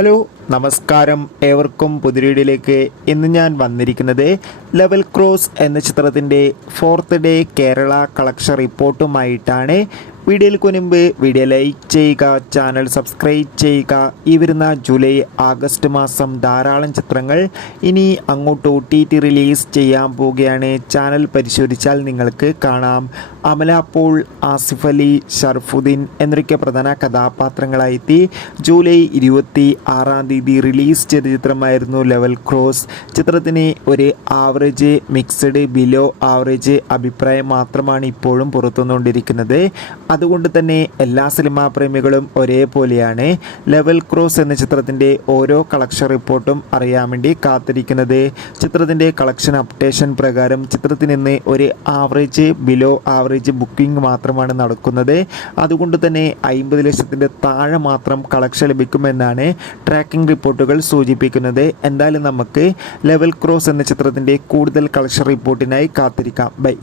Hello നമസ്കാരം, ഏവർക്കും പുതിയ ഇന്ന് ഞാൻ വന്നിരിക്കുന്നത് ലെവൽ ക്രോസ് എന്ന ചിത്രത്തിൻ്റെ ഫോർത്ത് ഡേ കേരള കളക്ഷൻ റിപ്പോർട്ടുമായിട്ടാണ്. വീഡിയോയിലേക്ക് മുൻപ് വീഡിയോ ലൈക്ക് ചെയ്യുക, ചാനൽ സബ്സ്ക്രൈബ് ചെയ്യുക. ഈ വരുന്ന ജൂലൈ ആഗസ്റ്റ് മാസം ധാരാളം ചിത്രങ്ങൾ ഇനി അങ്ങോട്ട് OTT റിലീസ് ചെയ്യാൻ പോവുകയാണ്. ചാനൽ പരിശോധിച്ചാൽ നിങ്ങൾക്ക് കാണാം. അമല പോൾ, ആസിഫ് അലി, ഷർഫുദ്ദീൻ എന്നൊക്കെ പ്രധാന കഥാപാത്രങ്ങളായെത്തി ജൂലൈ 26 റിലീസ് ചെയ്ത ചിത്രമായിരുന്നു ലെവൽ ക്രോസ്. ചിത്രത്തിന് ഒരു ആവറേജ്, മിക്സഡ്, ബിലോ ആവറേജ് അഭിപ്രായം മാത്രമാണ് ഇപ്പോഴും പുറത്തുവന്നുകൊണ്ടിരിക്കുന്നത്. അതുകൊണ്ട് തന്നെ എല്ലാ സിനിമാ പ്രേമികളും ഒരേപോലെയാണ് ലെവൽ ക്രോസ് എന്ന ചിത്രത്തിൻ്റെ ഓരോ കളക്ഷൻ റിപ്പോർട്ടും അറിയാൻ വേണ്ടി കാത്തിരിക്കുന്നത്. ചിത്രത്തിൻ്റെ കളക്ഷൻ അപ്ഡേഷൻ പ്രകാരം ചിത്രത്തിന് ഇന്ന് ഒരു ആവറേജ്, ബിലോ ആവറേജ് ബുക്കിംഗ് മാത്രമാണ് നടക്കുന്നത്. അതുകൊണ്ട് തന്നെ 50 ലക്ഷത്തിൻ്റെ താഴെ മാത്രം കളക്ഷൻ ലഭിക്കുമെന്നാണ് ട്രാക്കിംഗ് റിപ്പോർട്ടുകൾ സൂചിപ്പിക്കുന്നത്. എന്തായാലും നമുക്ക് ലെവൽ ക്രോസ് എന്ന ചിത്രത്തിൻ്റെ കൂടുതൽ കളക്ഷൻ റിപ്പോർട്ടിനായി കാത്തിരിക്കാം. ബൈ.